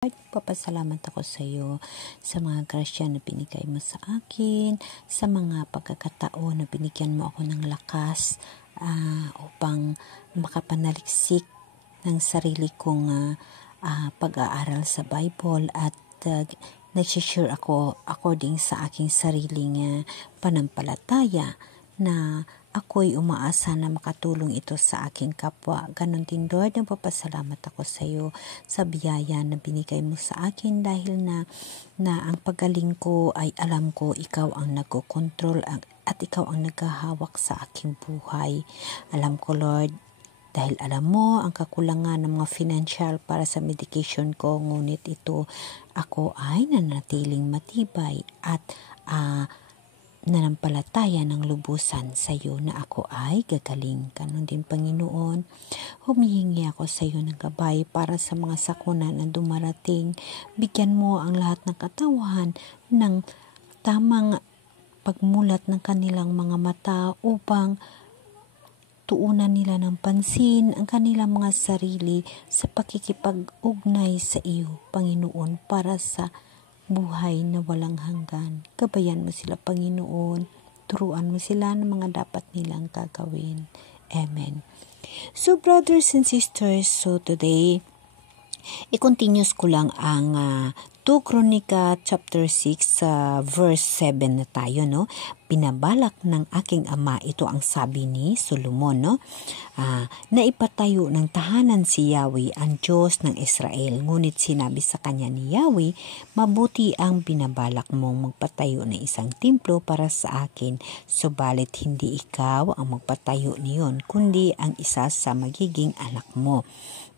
Papasalamat ako sa iyo sa mga grasya na binigay mo sa akin, sa mga pagkakataon na binigyan mo ako ng lakas upang makapanaliksik ng sarili kong pag-aaral sa Bible at nagsishare ako according sa aking sariling panampalataya na ako'y umaasa na makatulong ito sa aking kapwa. Ganon din, Lord, nagpapasalamat ako sa iyo sa biyaya na binigay mo sa akin dahil na ang pagaling ko ay alam ko ikaw ang nagkokontrol at ikaw ang naghahawak sa aking buhay. Alam ko, Lord, dahil alam mo ang kakulangan ng mga financial para sa medication ko, ngunit ito ako ay nanatiling matibay at nanampalataya ng lubusan sa iyo na ako ay gagaling. Ganon din, Panginoon, humihingi ako sa iyo ng gabay para sa mga sakuna na dumarating. Bigyan mo ang lahat ng katawan ng tamang pagmulat ng kanilang mga mata upang tuunan nila ng pansin ang kanilang mga sarili sa pakikipag-ugnay sa iyo, Panginoon, para sa buhay na walang hanggan. Gabayan mo sila, Panginoon. Turuan mo sila ng mga dapat nilang gagawin. Amen. So, brothers and sisters, so today, i-continuous ko lang ang 2 Chronica chapter 6 verse 7 na tayo, no? Pinabalak ng aking ama, ito ang sabi ni Solomon, no? Na ipatayo ng tahanan si Yahweh, ang Diyos ng Israel. Ngunit sinabi sa kanya ni Yahweh, mabuti ang binabalak mong magpatayo ng isang templo para sa akin, subalit hindi ikaw ang magpatayo niyon, kundi ang isa sa magiging anak mo.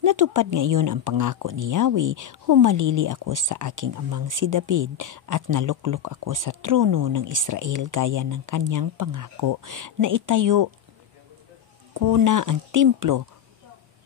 Natupad ngayon ang pangako ni Yahweh, humalili ako sa aking amang si David at naluklok ako sa trono ng Israel gaya ng kanyang pangako na itayo ko na ang templo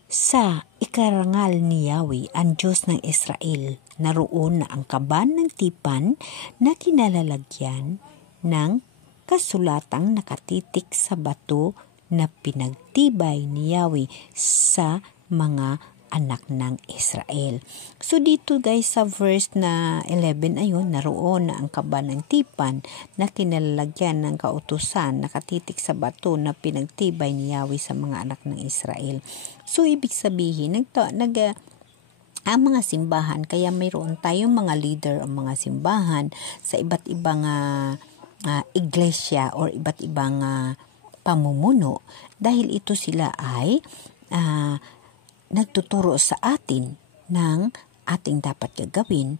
sa ikarangal ni Yahweh, ang Diyos ng Israel. Naroon na ang kaban ng tipan na kinalalagyan ng kasulatang nakatitik sa bato na pinagtibay ni Yahweh sa mga anak ng Israel. So dito guys sa verse na 11, ayun, naroon na ang kaban ng tipan na kinalalagyan ng kautusan, nakatitik sa bato na pinagtibay ni Yahweh sa mga anak ng Israel. So ibig sabihin, ang mga simbahan, kaya mayroon tayong mga leader o mga simbahan sa iba't ibang iglesia or iba't ibang pamumuno, dahil ito sila ay nagtuturo sa atin ng ating dapat gagawin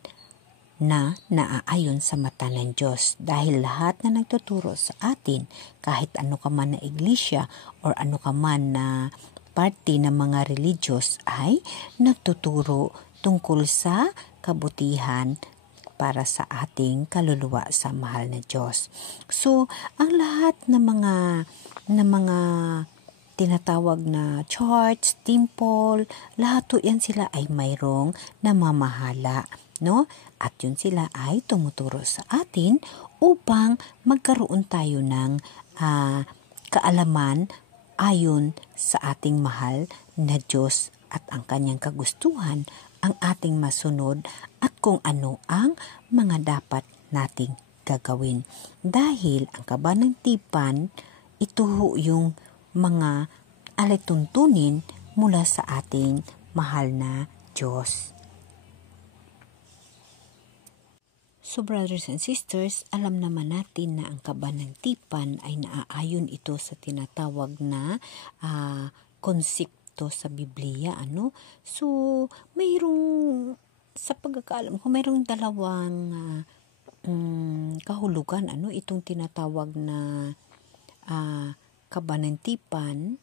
na naaayon sa mata ng Diyos. Dahil lahat na nagtuturo sa atin, kahit ano ka man na iglesia or ano ka man na parte ng mga religious, ay nagtuturo tungkol sa kabutihan para sa ating kaluluwa sa mahal na Diyos. So, ang lahat ng mga tinatawag na church, temple, lahat to yan sila ay mayroong namamahala, no? At yun sila ay tumuturo sa atin upang magkaroon tayo ng kaalaman ayon sa ating mahal na Diyos at ang kanyang kagustuhan, ang ating masunod at kung ano ang mga dapat nating gagawin. Dahil ang kaban ng tipan, ito yung mga alituntunin mula sa ating mahal na Diyos. So brothers and sisters, alam naman natin na ang kaban ng tipan ay naaayon ito sa tinatawag na konsepto sa Biblia, ano? So, sa pagkakaalam ko, mayroong dalawang kahulugan, ano? Itong tinatawag na kaban ng tipan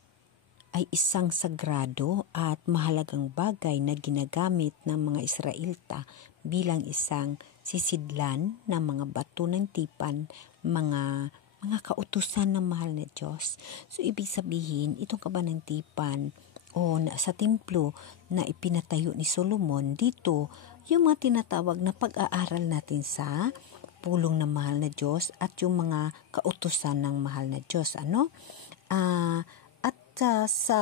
ay isang sagrado at mahalagang bagay na ginagamit ng mga Israelita bilang isang sisidlan ng mga bato ng tipan, mga kautusan ng mahal na Diyos. So, ibig sabihin, itong kaban ng tipan o sa templo na ipinatayo ni Solomon, dito, yung mga tinatawag na pag-aaral natin sa pulong ng mahal na Diyos at yung mga kautusan ng mahal na Diyos. Ano? Sa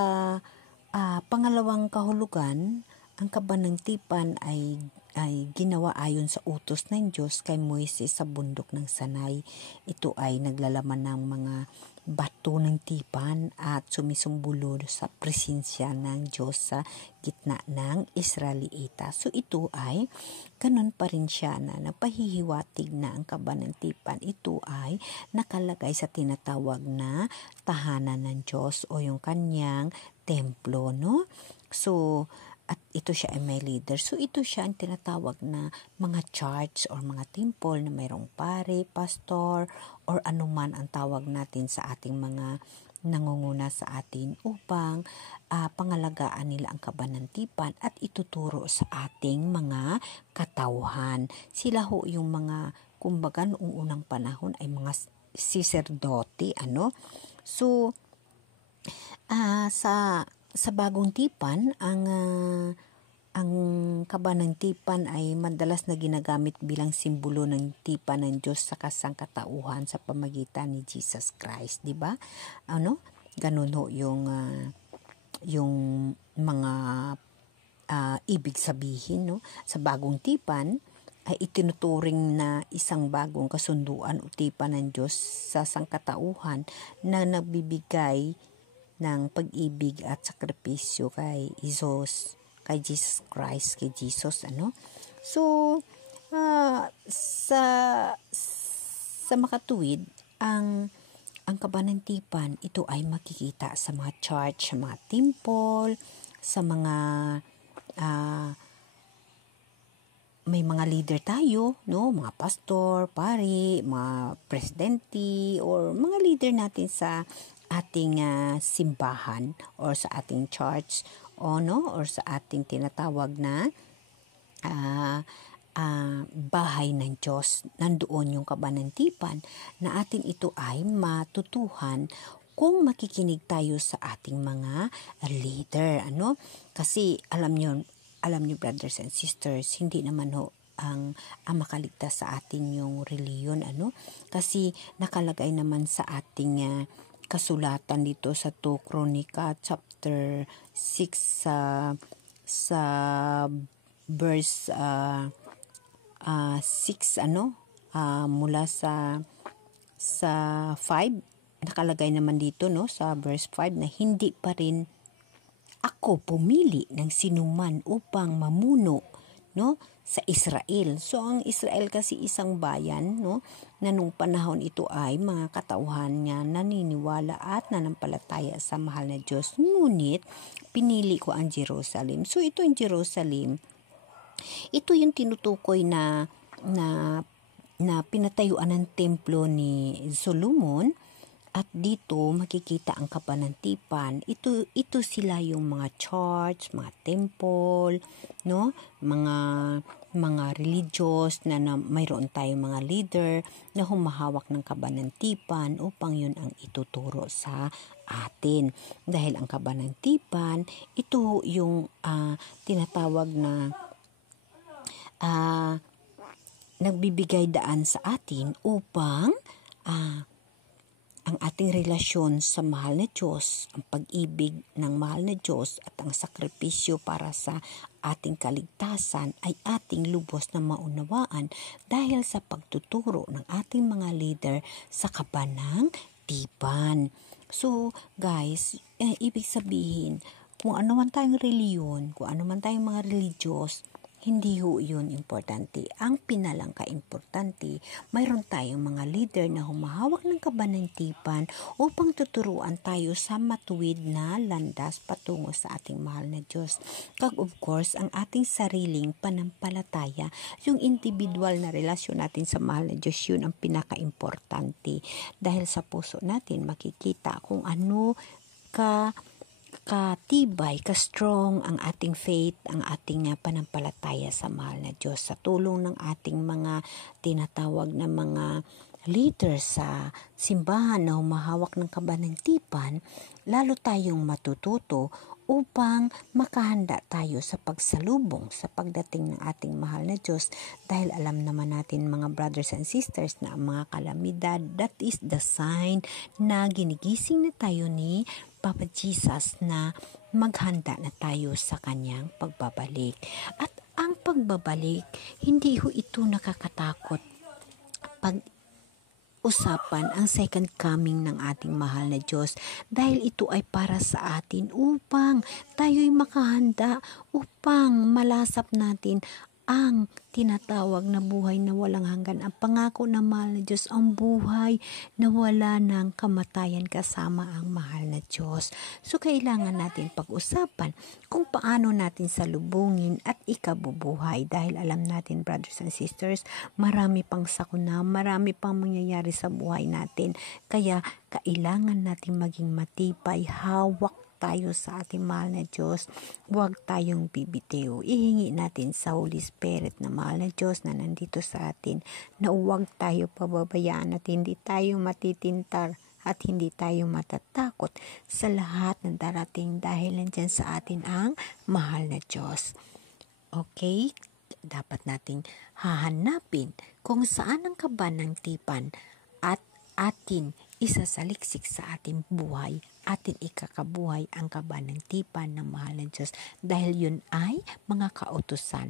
pangalawang kahulugan ang kabanantipan ay ginawa ayon sa utos ng Diyos kay Moises sa bundok ng Sanay. Ito ay naglalaman ng mga bato ng tipan at sumisumbolo sa presensya ng Diyos sa gitna ng Israelita. So ito ay ganun pa rin siya na napahihiwatig na ang kabanantipan. Ito ay nakalagay sa tinatawag na tahanan ng Diyos o yung kanyang templo, no? So, at ito siya ay may leader. So, ito siya ang tinatawag na mga church or mga temple na mayroong pare, pastor, or anuman ang tawag natin sa ating mga nangunguna sa atin upang pangalagaan nila ang kabanantipan at ituturo sa ating mga katauhan. Sila ho yung mga, kumbaga noong unang panahon ay mga siserdote, ano? So, sa bagong tipan, ang kabanantipan ay madalas na ginagamit bilang simbolo ng tipan ng Diyos sa kasangkatauhan sa pamagitan ni Jesus Christ, di ba? Ano? Ganun ho yung mga ibig sabihin, no? Sa bagong tipan ay itinuturing na isang bagong kasunduan o tipan ng Diyos sa sangkatauhan na nagbibigay ng pag-ibig at sakripisyo kay Jesus Christ, kay Jesus, ano? So, sa makatuwid, ang kabanantipan, ito ay makikita sa mga church, sa mga temple, sa mga may mga leader tayo, no? Mga pastor, pari, mga presidente, or mga leader natin sa ating simbahan or sa ating church or sa ating tinatawag na bahay ng Diyos. Nandoon yung kabanantipan na atin ito ay matutuhan kung makikinig tayo sa ating mga leader, ano? Kasi alam niyo brothers and sisters, hindi naman ho ang makaligtas sa atin yung reliyon, ano? Kasi nakalagay naman sa ating kasulatan dito sa 2 Chronica chapter 6 sa verse 6, mula sa 5, nakalagay naman dito, no, sa verse 5 na hindi pa rin ako pumili ng sinuman upang mamuno, no, sa Israel. So ang Israel kasi isang bayan, no, na nung panahon ito ay mga katauhan nga naniniwala at nanampalataya sa mahal na Diyos. Ngunit pinili ko ang Jerusalem. So ito yung Jerusalem. Ito yung tinutukoy na pinatayuan ng templo ni Solomon. At dito makikita ang kabanantipan. Ito sila yung mga church, mga temple, no? Mga religious na mayroon tayong mga leader na humahawak ng kabanantipan upang yun ang ituturo sa atin. Dahil ang kabanantipan, ito yung tinatawag na nagbibigay daan sa atin upang ang ating relasyon sa mahal na Diyos, ang pag-ibig ng mahal na Diyos at ang sakripisyo para sa ating kaligtasan ay ating lubos na maunawaan dahil sa pagtuturo ng ating mga leader sa kabanantipan. So guys, ibig sabihin, kung ano man tayong reliyon, kung ano man tayong mga religious, hindi ho yun importante. Ang pinalangka-importante, mayroon tayong mga leader na humahawak ng kabanantipan upang tuturuan tayo sa matuwid na landas patungo sa ating mahal na Diyos. Kag of course, ang ating sariling panampalataya, yung individual na relasyon natin sa mahal na Diyos, yun ang pinaka-importante. Dahil sa puso natin makikita kung ano katibay, ka-strong ang ating faith, ang ating panampalataya sa mahal na Diyos. Sa tulong ng ating mga tinatawag na mga leaders sa simbahan na humahawak ng kabanantipan, lalo tayong matututo upang makahanda tayo sa pagsalubong sa pagdating ng ating mahal na Diyos, dahil alam naman natin mga brothers and sisters na ang mga kalamidad, that is the sign na ginigising na tayo ni Papa Jesus na maghanda na tayo sa kanyang pagbabalik. At ang pagbabalik, hindi ho ito nakakatakot. Usapan ang second coming ng ating mahal na Diyos dahil ito ay para sa atin upang tayo'y makahanda, upang malasap natin ang tinatawag na buhay na walang hanggan. Ang pangako ng mahal na Diyos, ang buhay na wala ng kamatayan kasama ang mahal na Diyos. So kailangan natin pag-usapan kung paano natin salubungin at ikabubuhay dahil alam natin, brothers and sisters, marami pang sakuna, marami pang mangyayari sa buhay natin. Kaya kailangan natin maging matibay, hawak tayo sa ating mahal na Diyos. Huwag tayong bibitiw. Ihingi natin sa Holy Spirit na mahal na Diyos na nandito sa atin na huwag tayo pababayaan at hindi tayo matitintar at hindi tayo matatakot sa lahat ng darating dahil nandyan sa atin ang mahal na Diyos. Okay? Dapat nating hahanapin kung saan ang kaba ng tipan at atin isasaliksik sa ating buhay, atin ikakabuhay ang kaba ng tipan ng mahal na Diyos dahil yun ay mga kautusan